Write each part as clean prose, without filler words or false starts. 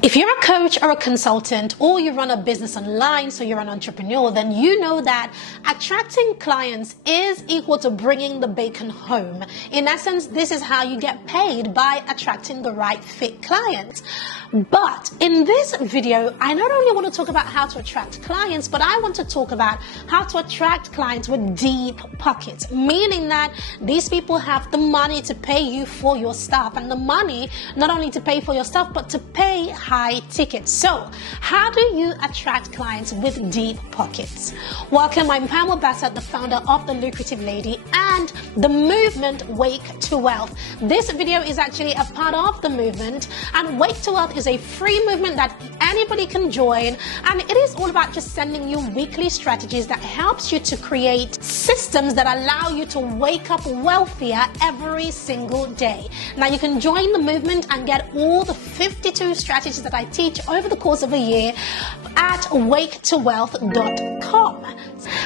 If you're a coach or a consultant, or you run a business online, so you're an entrepreneur, then you know that attracting clients is equal to bringing the bacon home. In essence, this is how you get paid, by attracting the right fit clients. But in this video, I not only want to talk about how to attract clients, but I want to talk about how to attract clients with deep pockets, meaning that these people have the money to pay you for your stuff, and the money not only to pay for your stuff, but to pay high tickets. So how do you attract clients with deep pockets? Welcome, I'm Pamela Bassett, the founder of The Lucrative Lady and the movement Wake to Wealth. This video is actually a part of the movement, and Wake to Wealth is a free movement that anybody can join, and it is all about just sending you weekly strategies that helps you to create systems that allow you to wake up wealthier every single day. Now you can join the movement and get all the 52 strategies that I teach over the course of a year at waketowealth.com.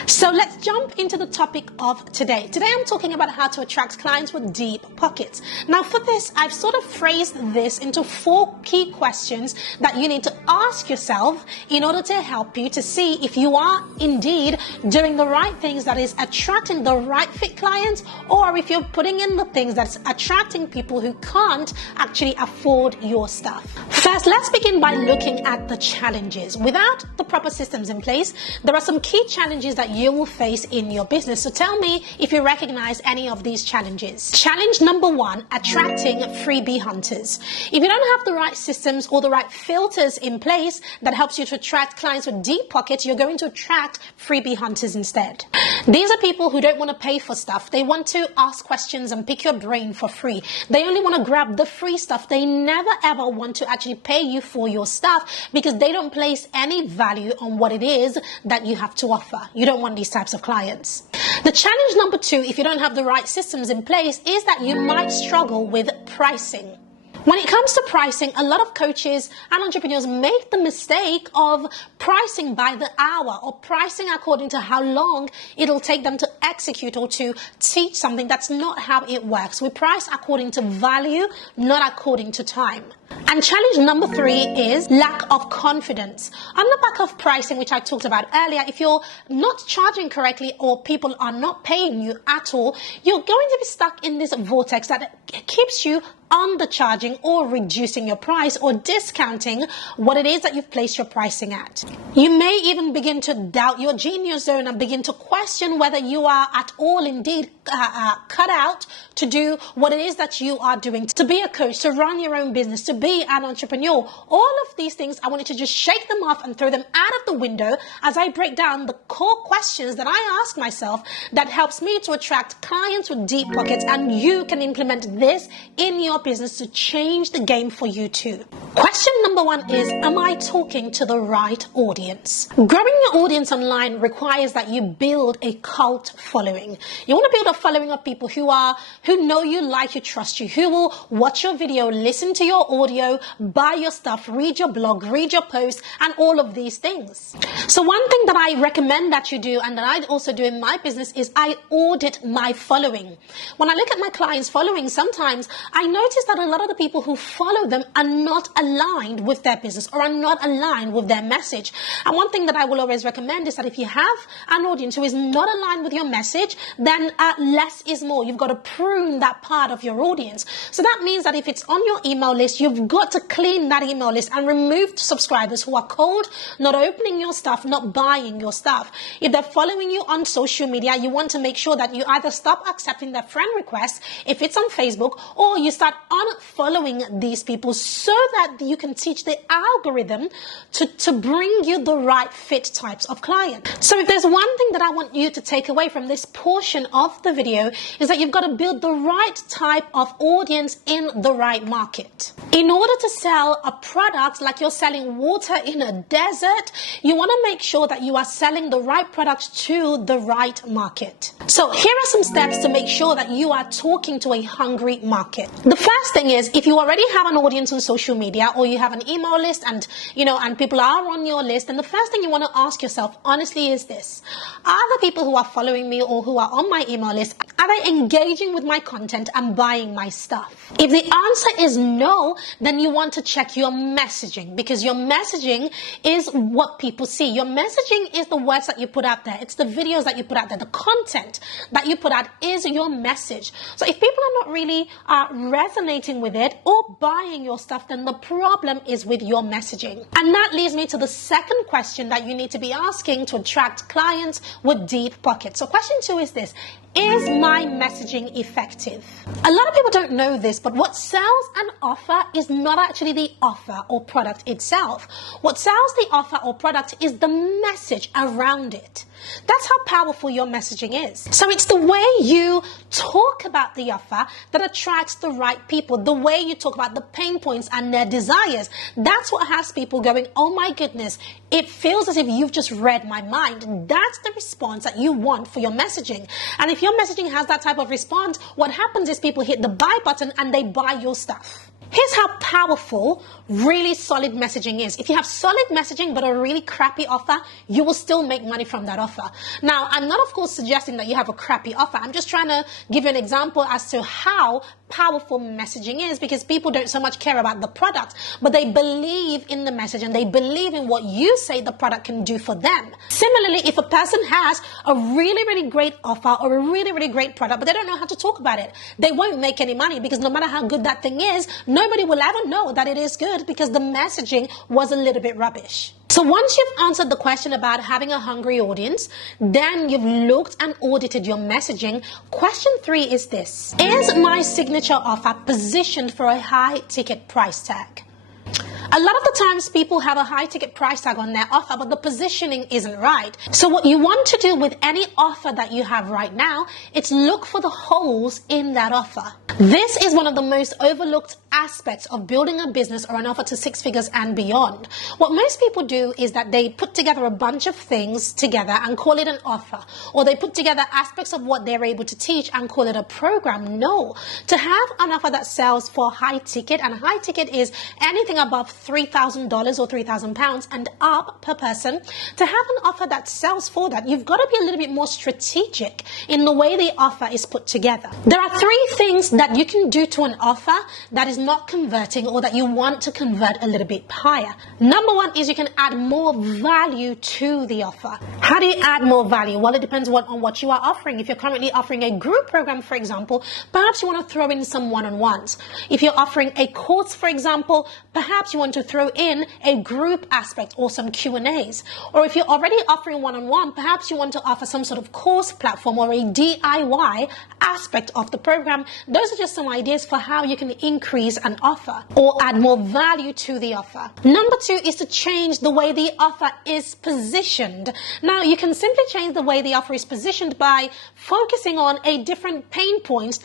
So let's jump into the topic of today. Today I'm talking about how to attract clients with deep pockets. Now for this, I've sort of phrased this into 4 key questions that you need to ask yourself in order to help you to see if you are indeed doing the right things that is attracting the right fit clients, or if you're putting in the things that's attracting people who can't actually afford your stuff. First, let's begin by looking at the challenges. Without the proper systems in place, there are some key challenges that you will face in your business. So tell me if you recognize any of these challenges. Challenge number 1, attracting freebie hunters. If you don't have the right systems or the right filters in place that helps you to attract clients with deep pockets, you're going to attract freebie hunters instead. These are people who don't want to pay for stuff. They want to ask questions and pick your brain for free. They only want to grab the free stuff. They never ever want to actually pay you for your stuff because they don't place any value on what it is that you have to offer. You don't want these types of clients. The challenge number 2, if you don't have the right systems in place, is that you might struggle with pricing. When it comes to pricing, a lot of coaches and entrepreneurs make the mistake of pricing by the hour, or pricing according to how long it'll take them to execute or to teach something. That's not how it works. We price according to value, not according to time. And challenge number 3 is lack of confidence. On the back of pricing, which I talked about earlier, if you're not charging correctly or people are not paying you at all, you're going to be stuck in this vortex that keeps you undercharging or reducing your price or discounting what it is that you've placed your pricing at. You may even begin to doubt your genius zone and begin to question whether you are at all indeed cut out to do what it is that you are doing, to be a coach, to run your own business, to be an entrepreneur. All of these things, I wanted to just shake them off and throw them out of the window as I break down the core questions that I ask myself that helps me to attract clients with deep pockets, and you can implement this in your business to change the game for you too. Question number 1 is, am I talking to the right audience? Growing your audience online requires that you build a cult following. You want to build a following of people who know you, like you, trust you, who will watch your video, listen to your audio, buy your stuff, read your blog, read your post, and all of these things. So one thing that I recommend that you do, and that I also do in my business, is I audit my following. When I look at my clients' following, sometimes I notice that a lot of the people who follow them are not aligned with their business or are not aligned with their message. And one thing that I will always recommend is that if you have an audience who is not aligned with your message, then less is more. You've got to prune that part of your audience. So that means that if it's on your email list, you've got to clean that email list and remove subscribers who are cold, not opening your stuff, not buying your stuff. If they're following you on social media, you want to make sure that you either stop accepting their friend requests if it's on Facebook, or you start unfollowing these people so that you can teach the algorithm to bring you the right fit types of client. So if there's one thing that I want you to take away from this portion of the video, is that you've got to build the right type of audience in the right market. In order to sell a product like you're selling water in a desert, you want to make sure that you are selling the right product to the right market. So here are some steps to make sure that you are talking to a hungry market. The first thing is, if you already have an audience on social media or you have an email list and, and people are on your list, then the first thing you want to ask yourself, honestly, is this. Are the people who are following me or who are on my email list, are they engaging with my content and buying my stuff? If the answer is no, then you want to check your messaging, because your messaging is what people see. Your messaging is the words that you put out there. It's the videos that you put out there. The content that you put out is your message. So if people are not really resonating with it or buying your stuff, then the problem is with your messaging. And that leads me to the second question that you need to be asking to attract clients with deep pockets. So question 2 is this. Is my messaging effective? A lot of people don't know this, but what sells an offer is not actually the offer or product itself. What sells the offer or product is the message around it. That's how powerful your messaging is. So it's the way you talk about the offer that attracts the right people. The way you talk about the pain points and their desires. That's what has people going, oh my goodness, it feels as if you've just read my mind. That's the response that you want for your messaging. And if your messaging has that type of response, what happens is people hit the buy button and they buy your stuff. Here's how powerful really solid messaging is. If you have solid messaging but a really crappy offer, you will still make money from that offer. Now, I'm not, of course, suggesting that you have a crappy offer. I'm just trying to give you an example as to how powerful messaging is, because people don't so much care about the product, but they believe in the message and they believe in what you say the product can do for them. Similarly, if a person has a really, really great offer or a really, really great product, but they don't know how to talk about it, they won't make any money, because no matter how good that thing is, nobody will ever know that it is good because the messaging was a little bit rubbish. So once you've answered the question about having a hungry audience, then you've looked and audited your messaging. Question 3 is this. Is my signature offer positioned for a high ticket price tag? A lot of the times people have a high ticket price tag on their offer, but the positioning isn't right. So what you want to do with any offer that you have right now, it's look for the holes in that offer. This is one of the most overlooked aspects of building a business or an offer to 6 figures and beyond. What most people do is that they put together a bunch of things together and call it an offer, or they put together aspects of what they're able to teach and call it a program. No, to have an offer that sells for high ticket, and high ticket is anything above $3,000 or £3,000 and up per person, to have an offer that sells for that, you've got to be a little bit more strategic in the way the offer is put together. There are 3 things that you can do to an offer that is not converting, or that you want to convert a little bit higher. Number 1 is you can add more value to the offer. How do you add more value? Well, it depends on what you are offering. If you're currently offering a group program, for example, perhaps you want to throw in some one-on-ones. If you're offering a course, for example, perhaps you want to throw in a group aspect or some Q&As. Or if you're already offering one-on-one, perhaps you want to offer some sort of course platform or a DIY aspect of the program. Those are just some ideas for how you can increase an offer or add more value to the offer. Number 2 is to change the way the offer is positioned. Now, you can simply change the way the offer is positioned by focusing on a different pain points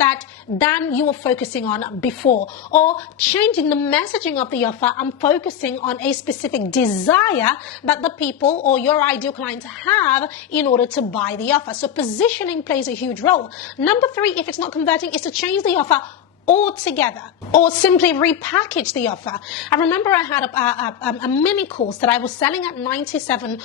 than you were focusing on before, or changing the messaging of the offer and focusing on a specific desire that the people or your ideal client have in order to buy the offer. So positioning plays a huge role. Number 3, if it's not converting, is to change the offer altogether, or simply repackage the offer. I remember I had a mini course that I was selling at $97,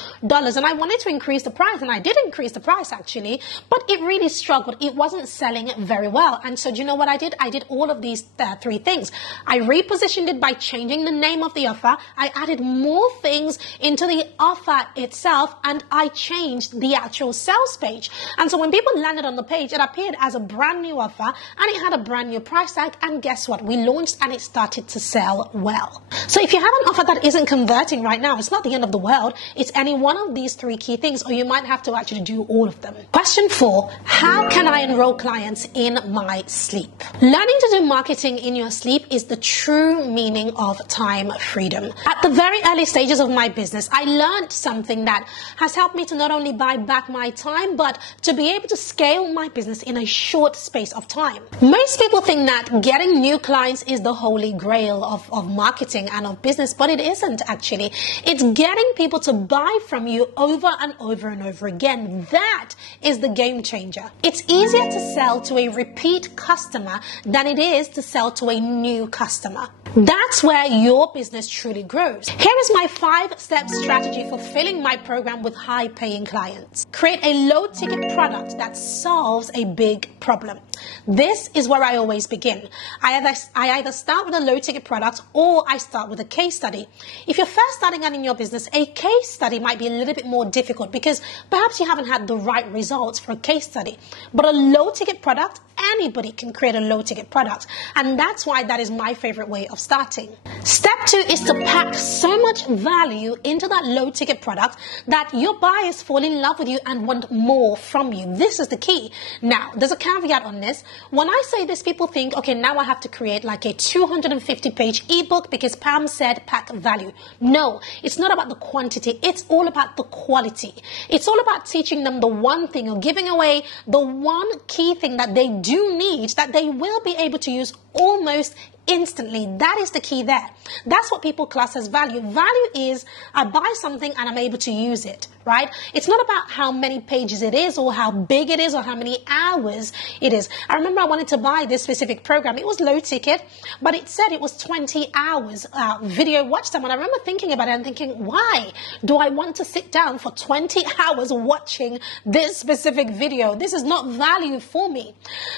and I wanted to increase the price, and I did increase the price actually, but it really struggled. It wasn't selling very well. And so do you know what I did? I did all of these 3 things. I repositioned it by changing the name of the offer. I added more things into the offer itself, and I changed the actual sales page. And so when people landed on the page, it appeared as a brand new offer, and it had a brand new price tag, and guess what? We launched and it started to sell well. So if you have an offer that isn't converting right now, it's not the end of the world. It's any one of these 3 key things, or you might have to actually do all of them. Question 4, how can I enroll clients in my sleep? Learning to do marketing in your sleep is the true meaning of time freedom. At the very early stages of my business, I learned something that has helped me to not only buy back my time, but to be able to scale my business in a short space of time. Most people think that that getting new clients is the holy grail of marketing and of business, but it isn't actually. It's getting people to buy from you over and over and over again. That is the game changer. It's easier to sell to a repeat customer than it is to sell to a new customer. That's where your business truly grows. Here is my 5-step strategy for filling my program with high-paying clients. Create a low-ticket product that solves a big problem. This is where I always begin. I either start with a low-ticket product or I start with a case study. If you're first starting out in your business, a case study might be a little bit more difficult because perhaps you haven't had the right results for a case study. But a low-ticket product, anybody can create a low-ticket product. And that's why that is my favorite way of starting. Step 2 is to pack so much value into that low-ticket product that your buyers fall in love with you and want more from you. This is the key. Now, there's a caveat on this. When I say this, people think, okay, now I have to create like a 250-page ebook because Pam said pack value. No, it's not about the quantity. It's all about the quality. It's all about teaching them the one thing or giving away the one key thing that they do need that they will be able to use almost instantly. That is the key there. That's what people class as value. Value is I buy something and I'm able to use it, right? It's not about how many pages it is or how big it is or how many hours it is. I remember I wanted to buy this specific program. It was low ticket, but it said it was 20 hours video watch time. And I remember thinking about it and thinking, why do I want to sit down for 20 hours watching this specific video? This is not value for me.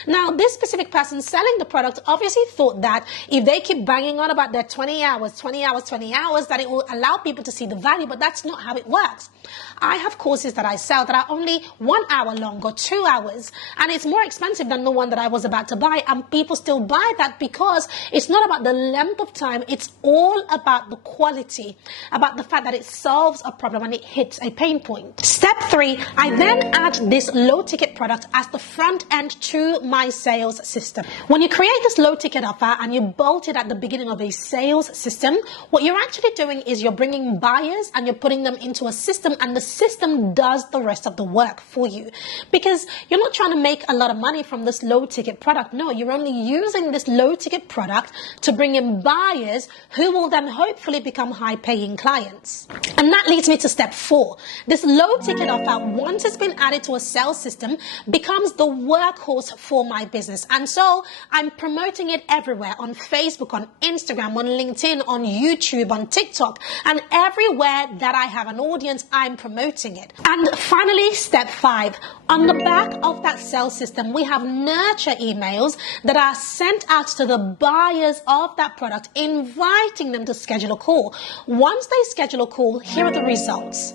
Now, this specific person selling the product obviously thought that if they keep banging on about their 20 hours, that it will allow people to see the value, but that's not how it works. I have courses that I sell that are only 1 hour long or 2 hours, and it's more expensive than the one that I was about to buy, and people still buy that because it's not about the length of time, it's all about the quality, about the fact that it solves a problem and it hits a pain point. Step 3, I then add this low ticket product as the front end to my sales system. When you create this low ticket offer and you bolt it at the beginning of a sales system, what you're actually doing is you're bringing buyers and you're putting them into a system, and the system does the rest of the work for you because you're not trying to make a lot of money from this low ticket product. No, you're only using this low ticket product to bring in buyers who will then hopefully become high paying clients. And that leads me to step 4. This low ticket offer, once it's been added to a sales system, becomes the workhorse for my business. And so I'm promoting it everywhere, on Facebook, on Instagram, on LinkedIn, on YouTube, on TikTok, and everywhere that I have an audience, I'm promoting it. And finally, step 5, on the back of that sales system, we have nurture emails that are sent out to the buyers of that product, inviting them to schedule a call. Once they schedule a call, here are the results.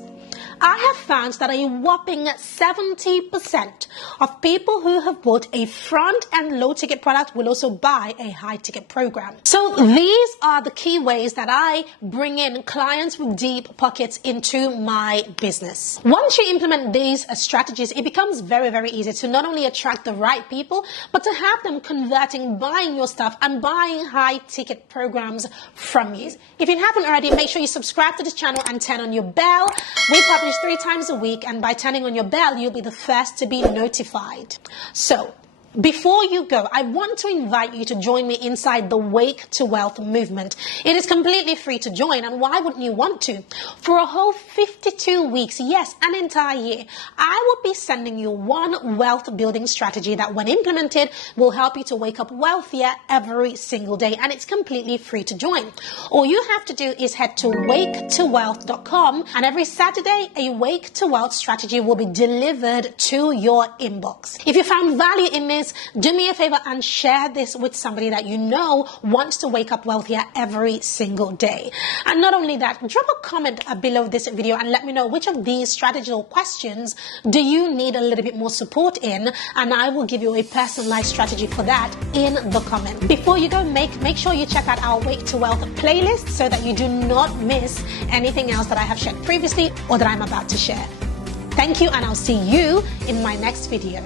I have found that a whopping 70% of people who have bought a front-end low-ticket product will also buy a high-ticket program. So these are the key ways that I bring in clients with deep pockets into my business. Once you implement these strategies, it becomes very, very easy to not only attract the right people, but to have them converting, buying your stuff, and buying high-ticket programs from you. If you haven't already, make sure you subscribe to this channel and turn on your bell. We publish 3 times a week, and by turning on your bell, you'll be the first to be notified. So, before you go, I want to invite you to join me inside the Wake to Wealth movement. It is completely free to join, and why wouldn't you want to? For a whole 52 weeks, yes, an entire year, I will be sending you one wealth building strategy that, when implemented, will help you to wake up wealthier every single day, and it's completely free to join. All you have to do is head to waketowealth.com, and every Saturday, a Wake to Wealth strategy will be delivered to your inbox. If you found value in this, do me a favor and share this with somebody that you know wants to wake up wealthier every single day. And not only that, drop a comment below this video and let me know which of these strategies or questions do you need a little bit more support in, and I will give you a personalized strategy for that in the comment. Before you go, make sure you check out our Wake to Wealth playlist so that you do not miss anything else that I have shared previously or that I'm about to share. Thank you, and I'll see you in my next video.